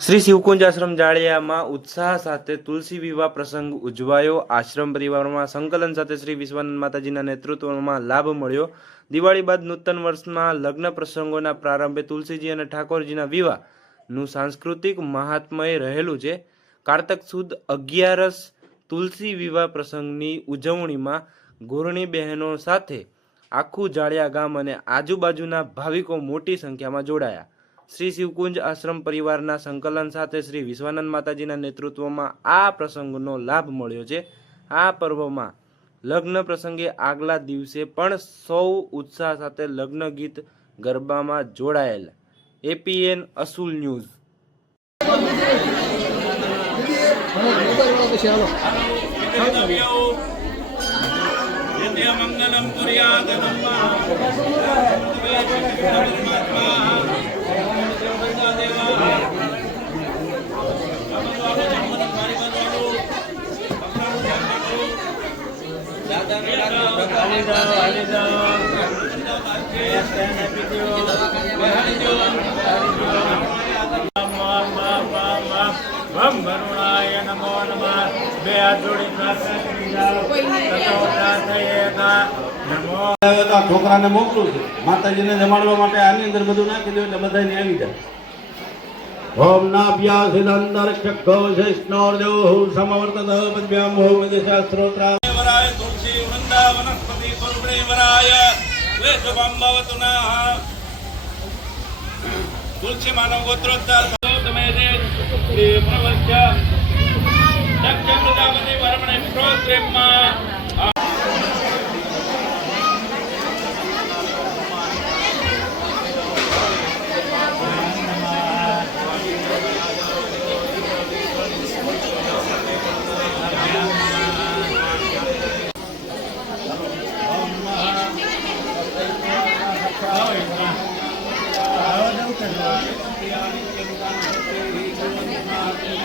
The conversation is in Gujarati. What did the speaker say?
શ્રી શિવકુંજ આશ્રમ જાળિયામાં ઉત્સાહ સાથે તુલસી વિવાહ પ્રસંગ ઉજવાયો. આશ્રમ પરિવારમાં સંકલન સાથે શ્રી વિશ્વાનંદ માતાજીના નેતૃત્વમાં લાભ મળ્યો. દિવાળી બાદ નૂતન વર્ષમાં લગ્ન પ્રસંગોના પ્રારંભે તુલસીજી અને ઠાકોરજીના વિવાહનું સાંસ્કૃતિક મહાત્મય રહેલું છે. કારતક સુદ અગિયારસ તુલસી વિવાહ પ્રસંગની ઉજવણીમાં ગોરણી બહેનો સાથે આખું જાળિયા ગામ અને આજુબાજુના ભાવિકો મોટી સંખ્યામાં જોડાયા. શ્રી શિવકુંજ આશ્રમ પરિવારના સંકલન સાથે શ્રી વિશ્વાનંદ માતાજીના નેતૃત્વમાં આ પ્રસંગનો લાભ મળ્યો છે. આ પર્વમાં લગ્ન પ્રસંગે આગલા દિવસે પણ સૌ ઉત્સાહ સાથે લગ્ન ગીત ગરબામાં જોડાયેલ. એપીએન અસુલ ન્યૂઝ. મંગલમ ભમ વરુણાય નમો નમઃ. બે હાથ જોડી પ્રાર્થના કરી જાઓ. નમો. આવે તો આ છોકરાને મોકલું છે. માતાજીને જમાડવા માટે આની અંદર બધું નાખી દઉં એટલે બધાને આવી જાય. ઓમ નાભ્યા સિદ્ધાંતર ચક્કો શેષનોર્જો સમવર્તત પદ્ભ્યામ હો મજશાસ્ત્રોત્રા वराय तुलसी वृंदावनस्पति वराय क्लेशम भवतु नः तुलसी मानव गोत्रोत्तर समेते प्रवर्च्य दक्ष प्रजापति वर्मणे श्रोत्रेम्मा